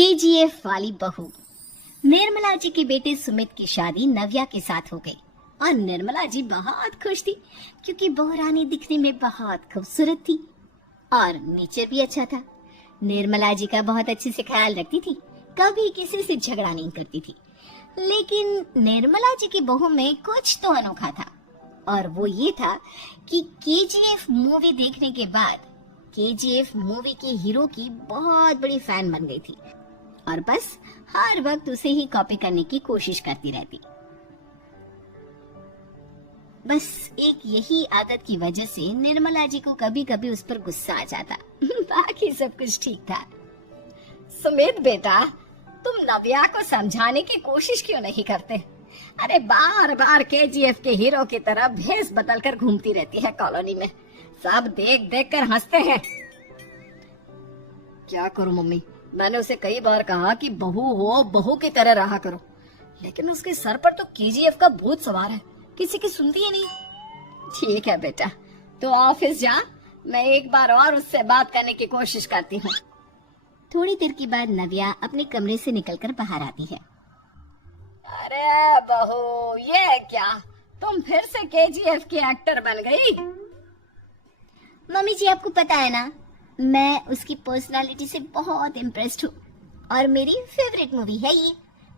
KGF वाली बहू। निर्मला जी के बेटे सुमित की शादी नव्या के साथ हो गई और निर्मला जी बहुत खुश थी क्योंकि बहू रानी दिखने में बहुत खूबसूरत थी और नेचर भी अच्छा था। निर्मला जी का बहुत अच्छे से ख्याल रखती थी, कभी किसी से झगड़ा नहीं करती थी। लेकिन निर्मला जी की बहू में कुछ तो अनोखा था और वो ये था कि केजीएफ मूवी देखने के बाद केजीएफ मूवी के हीरो की बहुत बड़ी फैन बन गई थी और बस हर वक्त उसे ही कॉपी करने की कोशिश करती रहती। बस एक यही आदत की वजह से निर्मला जी को कभी कभी उस पर गुस्सा आ जाता। बाकी सब कुछ ठीक था। सुमित बेटा, तुम नव्या को समझाने की कोशिश क्यों नहीं करते? अरे बार बार केजीएफ के हीरो की तरह भेस बदलकर घूमती रहती है कॉलोनी में, सब देख देख कर हंसते हैं। क्या करूं मम्मी, मैंने उसे कई बार कहा कि बहू हो, बहू की तरह रहा करो, लेकिन उसके सर पर तो केजीएफ का भूत सवार है, किसी की सुनती ही नहीं। ठीक है बेटा, तो ऑफिस जा, मैं एक बार और उससे बात करने की कोशिश करती हूँ। थोड़ी देर के बाद नव्या अपने कमरे से निकलकर बाहर आती है। अरे बहू, ये क्या, तुम फिर से केजीएफ की एक्टर बन गई? मम्मी जी, आपको पता है ना, मैं उसकी पर्सनालिटी से बहुत इम्प्रेस्ड हूँ और मेरी फेवरेट मूवी है ये।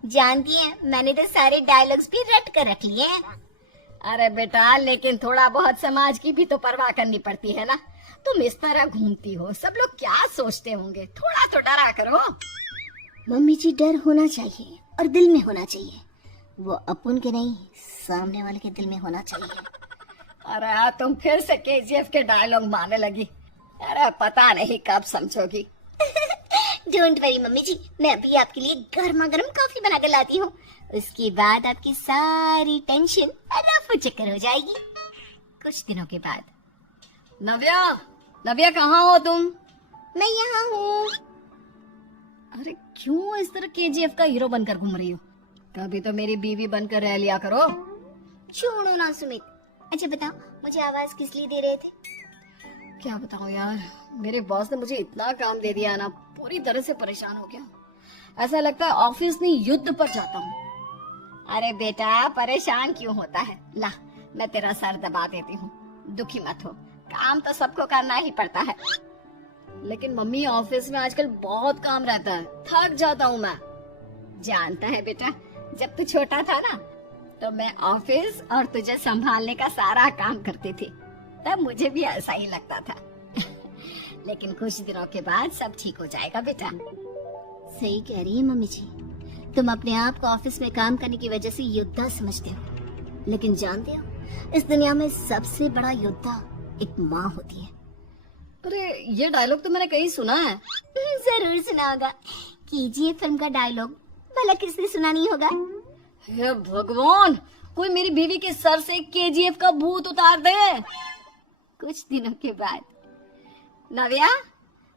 जानती हैं, मैंने तो सारे डायलॉग्स भी रट कर रख लिए हैं। अरे बेटा, लेकिन थोड़ा बहुत समाज की भी तो परवाह करनी पड़ती है ना। तुम इस तरह घूमती हो, सब लोग क्या सोचते होंगे, थोड़ा तो डरा करो। मम्मी जी, डर होना चाहिए और दिल में होना चाहिए, वो अपन के नहीं, सामने वाले के दिल में होना चाहिए। अरे तुम फिर से केजीएफ के डायलॉग मारने लगी। अरे पता नहीं कब समझोगी। डोंट वरी मम्मी जी, मैं अभी आपके लिए गर्मा गर्म कॉफी बना कर लाती हूँ, उसके बाद आपकी सारी टेंशन रफू चक्कर हो जाएगी। कुछ दिनों के बाद। नव्या, नव्या कहाँ हो तुम? मैं यहाँ हूँ। अरे क्यों इस तरह केजीएफ का हीरो बनकर घूम रही हो? कभी तो मेरी बीवी बनकर रह लिया करो। छोड़ो ना सुमित। अच्छा बताओ, मुझे आवाज किस लिए दे रहे थे? क्या बताऊं यार, मेरे बॉस ने मुझे इतना काम दे दिया ना, पूरी तरह से परेशान हो गया। ऐसा लगता है ऑफिस नहीं, युद्ध पर जाता हूँ। अरे बेटा, परेशान क्यों होता है? ला, मैं तेरा सर दबा देती हूँ, दुखी मत हो, काम तो सबको करना ही पड़ता है। लेकिन मम्मी, ऑफिस में आजकल बहुत काम रहता है, थक जाता हूँ मैं। जानता है बेटा, जब तू छोटा था ना, तो मैं ऑफिस और तुझे संभालने का सारा काम करती थी, तब मुझे भी ऐसा ही लगता था। लेकिन कुछ दिनों के बाद सब ठीक हो जाएगा बेटा। सही कह रही है मम्मी जी, तुम अपने आप को ऑफिस में काम करने की वजह से योद्धा समझते हो, लेकिन जानते हो, इस दुनिया में सबसे बड़ा योद्धा एक माँ होती है। अरे ये डायलॉग तो मैंने कहीं सुना है। जरूर सुना होगा, केजीएफ फिल्म का डायलॉग, भला किसने सुना नहीं होगा? हे भगवान, कोई मेरी बीवी के सर से केजीएफ का भूत उतार दे। कुछ दिनों के बाद। नव्या,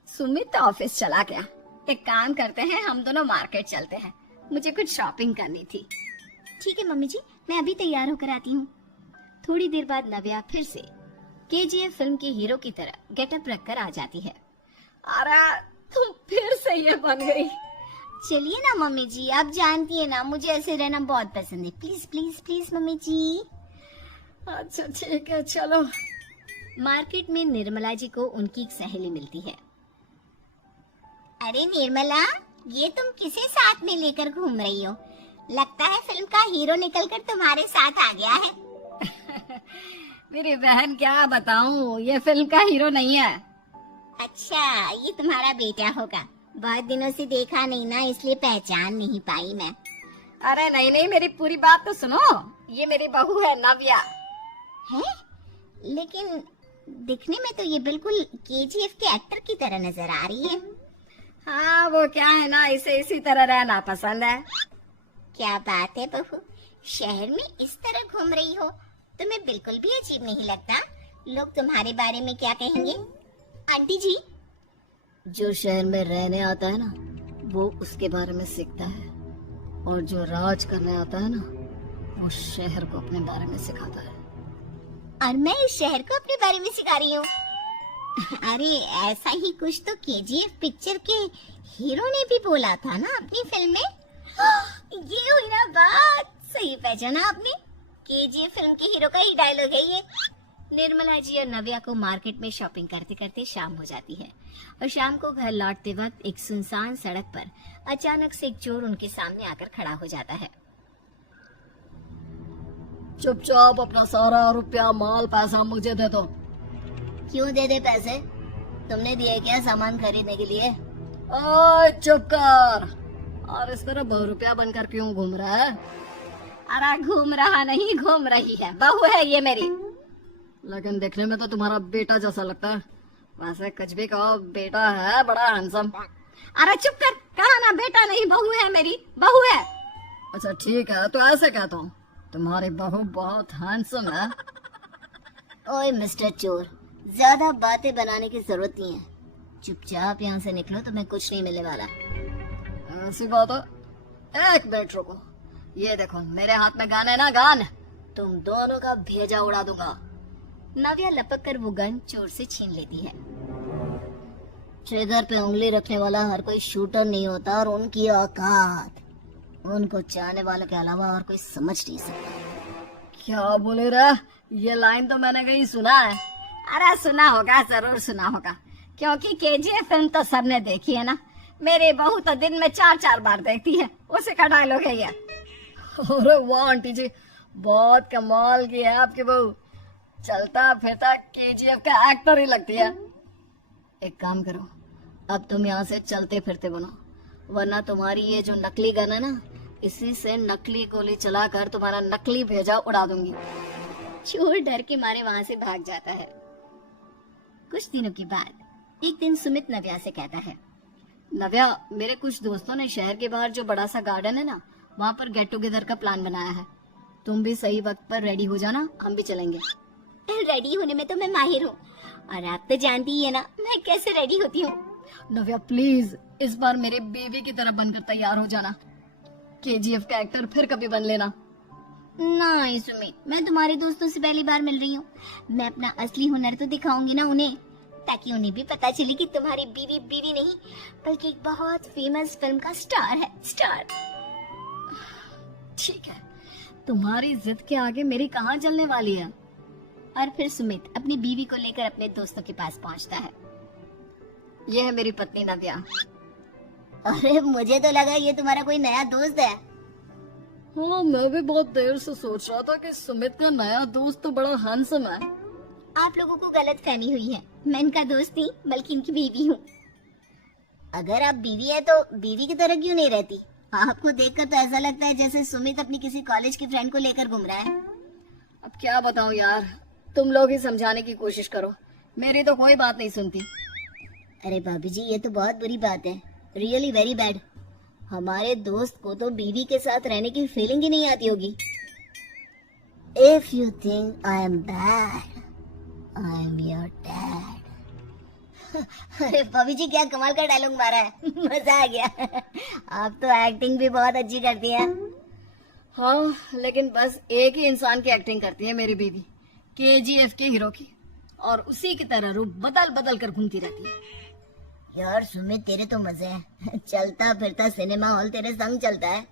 सुमित ऑफिस चला गया, एक काम करते हैं, हम दोनों मार्केट चलते हैं, मुझे कुछ शॉपिंग करनी थी। ठीक है मम्मी जी, मैं अभी तैयार होकर आती हूँ। थोड़ी देर बाद नव्या फिर से केजीएफ फिल्म के हीरो की तरह गेटअप रखकर आ जाती है। अरे तुम फिर से ये बन गई। चलिए ना मम्मी जी, आप जानती है ना, मुझे ऐसे रहना बहुत पसंद है। प्लीज प्लीज प्लीज मम्मी जी। अच्छा ठीक है, चलो। मार्केट में निर्मला जी को उनकी एक सहेली मिलती है। अरे निर्मला, ये तुम किसे साथ में लेकर घूम रही हो? लगता है फिल्म का हीरो निकलकर तुम्हारे साथ आ गया है। मेरी बहन, क्या बताऊं, ये फिल्म का हीरो नहीं है। अच्छा, ये तुम्हारा बेटा होगा, बहुत दिनों से देखा नहीं ना, इसलिए पहचान नहीं पाई मैं। अरे नहीं नहीं, मेरी पूरी बात तो सुनो, ये मेरी बहू है नव्या। है? लेकिन दिखने में तो ये बिल्कुल केजीएफ के एक्टर की तरह नजर आ रही है। हाँ, वो क्या है ना, इसे इसी तरह रहना पसंद है। क्या बात है बहू, शहर में इस तरह घूम रही हो, तुम्हें बिल्कुल भी अजीब नहीं लगता? लोग तुम्हारे बारे में क्या कहेंगे? आंटी जी, जो शहर में रहने आता है ना, वो उसके बारे में सीखता है, और जो राज करने आता है ना, वो शहर को अपने बारे में सिखाता है। और मैं इस शहर को अपने बारे में सिखा रही हूँ। अरे ऐसा ही कुछ तो केजीएफ पिक्चर के हीरो ने भी बोला था ना अपनी फिल्म में। ये हुई ना बात, सही पहचाना आपने। केजीएफ फिल्म के हीरो का ही डायलॉग है ये। निर्मला जी और नव्या को मार्केट में शॉपिंग करते करते शाम हो जाती है और शाम को घर लौटते वक्त एक सुनसान सड़क पर अचानक से एक चोर उनके सामने आकर खड़ा हो जाता है। चुपचाप अपना सारा रुपया माल पैसा मुझे दे दो। क्यों दे दे पैसे? तुमने दिए क्या सामान खरीदने के लिए? ओए चुप कर। और इस तरह बहुरुपया बनकर क्यों घूम रहा है? अरे घूम रहा नहीं, घूम रही है, बहू है ये मेरी। लेकिन देखने में तो तुम्हारा बेटा जैसा लगता है। वैसे कचबी का बेटा है, बड़ा हैंडसम। अरे चुप कर, कहा ना बेटा नहीं बहू है मेरी, बहू है। अच्छा ठीक है, तो ऐसे कहता हूँ, तुम्हारी बहू बहुत हैंडसम है। ओए मिस्टर चोर, ज्यादा बातें बनाने की जरूरत नहीं है। चुपचाप यहाँ से निकलो, तुम्हें कुछ नहीं मिलने वाला। ऐसी बात है। एक मिनट रुको, ये देखो मेरे हाथ में गन है ना, गन। तुम दोनों का भेजा उड़ा दूंगा। नव्या लपक कर वो गन चोर से छीन लेती है। ट्रिगर पे उंगली रखने वाला हर कोई शूटर नहीं होता, और उनकी औकात उनको चाहने वालों के अलावा और कोई समझ नहीं सकता। क्या बोले रे? ये लाइन तो मैंने कहीं सुना है। अरे सुना होगा, जरूर सुना होगा, क्योंकि केजीएफ फिल्म तो सबने देखी है ना। मेरी बहू तो दिन में 4-4 बार देखती है, उसी का डायलॉग है ये। अरे वाह आंटी जी, बहुत कमाल की है आपकी बहू। चलता फिरता केजीएफ का एक्टर ही लगती है। एक काम करो, अब तुम यहाँ से चलते फिरते बनो, वरना तुम्हारी ये जो नकली गन है ना, इसी से नकली गोली चलाकर तुम्हारा नकली भेजा उड़ा दूंगी। चोर डर के मारे वहाँ से भाग जाता है। कुछ दिनों के बाद एक दिन सुमित नव्या से कहता है, नव्या, मेरे कुछ दोस्तों ने शहर के बाहर जो बड़ा सा गार्डन है ना, वहाँ पर गेट टुगेदर का प्लान बनाया है। तुम भी सही वक्त पर रेडी हो जाना, हम भी चलेंगे। रेडी होने में तो मैं माहिर हूँ, और आप तो जानती ही है ना मैं कैसे रेडी होती हूँ। नव्या प्लीज, इस बार मेरे बीवी की तरह बनकर तैयार हो जाना। केजीएफ का एक्टर फिर कभी बन लेना। नहीं सुमित, मैं तुम्हारे दोस्तों से पहली बार मिल रही हूँ। मैं अपना असली हुनर तो दिखाऊंगी ना उन्हें, ताकि उन्हें भी पता चले कि तुम्हारी बीवी बीवी नहीं, बल्कि एक बहुत फेमस फिल्म का स्टार है, स्टार। ठीक है, तुम्हारी जिद के आगे मेरी कहाँ चलने वाली है। और फिर सुमित अपनी बीवी को लेकर अपने दोस्तों के पास पहुँचता है। यह है मेरी पत्नी नव्या। अरे मुझे तो लगा ये तुम्हारा कोई नया दोस्त है। हाँ, मैं भी बहुत देर से सोच रहा था कि सुमित का नया दोस्त तो बड़ा हैंडसम है। आप लोगों को गलत फहमी हुई है, मैं इनका दोस्त नहीं बल्कि इनकी बीवी हूँ। अगर आप बीवी है तो बीवी की तरह क्यों नहीं रहती? आपको देखकर तो ऐसा लगता है जैसे सुमित अपनी किसी कॉलेज की फ्रेंड को लेकर घूम रहा है। अब क्या बताऊं यार, तुम लोग ही समझाने की कोशिश करो, मेरी तो कोई बात नहीं सुनती। अरे भाभी जी, ये तो बहुत बुरी बात है, रियली वेरी बैड। हमारे दोस्त को तो बीवी के साथ रहने की फीलिंग ही नहीं आती होगी। If you think I am bad, I am your dad. अरे भाभी जी, क्या कमाल का डायलॉग मारा है, मजा आ गया। आप तो एक्टिंग भी बहुत अच्छी करती हैं। हाँ, लेकिन बस एक ही इंसान की एक्टिंग करती है मेरी बीवी, केजीएफ के हीरो की, और उसी की तरह रूप बदल बदल कर घूमती रहती है। यार सुमित, तेरे तो मजे हैं, चलता फिरता सिनेमा हॉल तेरे संग चलता है।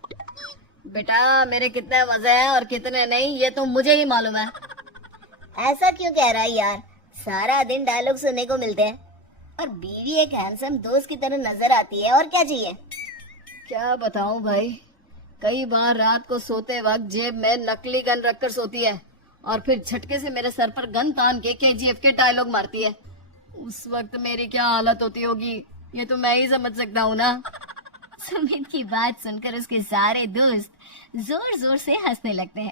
बेटा, मेरे कितने मजे हैं और कितने नहीं, ये तो मुझे ही मालूम है। ऐसा क्यों कह रहा है यार, सारा दिन डायलॉग सुनने को मिलते हैं, और बीवी एक हैंडसम दोस्त की तरह नजर आती है, और क्या चाहिए। क्या बताऊं भाई, कई बार रात को सोते वक्त जेब में नकली गन रखकर सोती है, और फिर झटके से मेरे सर पर गन तान के केजीएफ के डायलॉग मारती है। उस वक्त मेरी क्या हालत होती होगी, ये तो मैं ही समझ सकता हूँ ना। सुमित की बात सुनकर उसके सारे दोस्त जोर जोर से हंसने लगते हैं।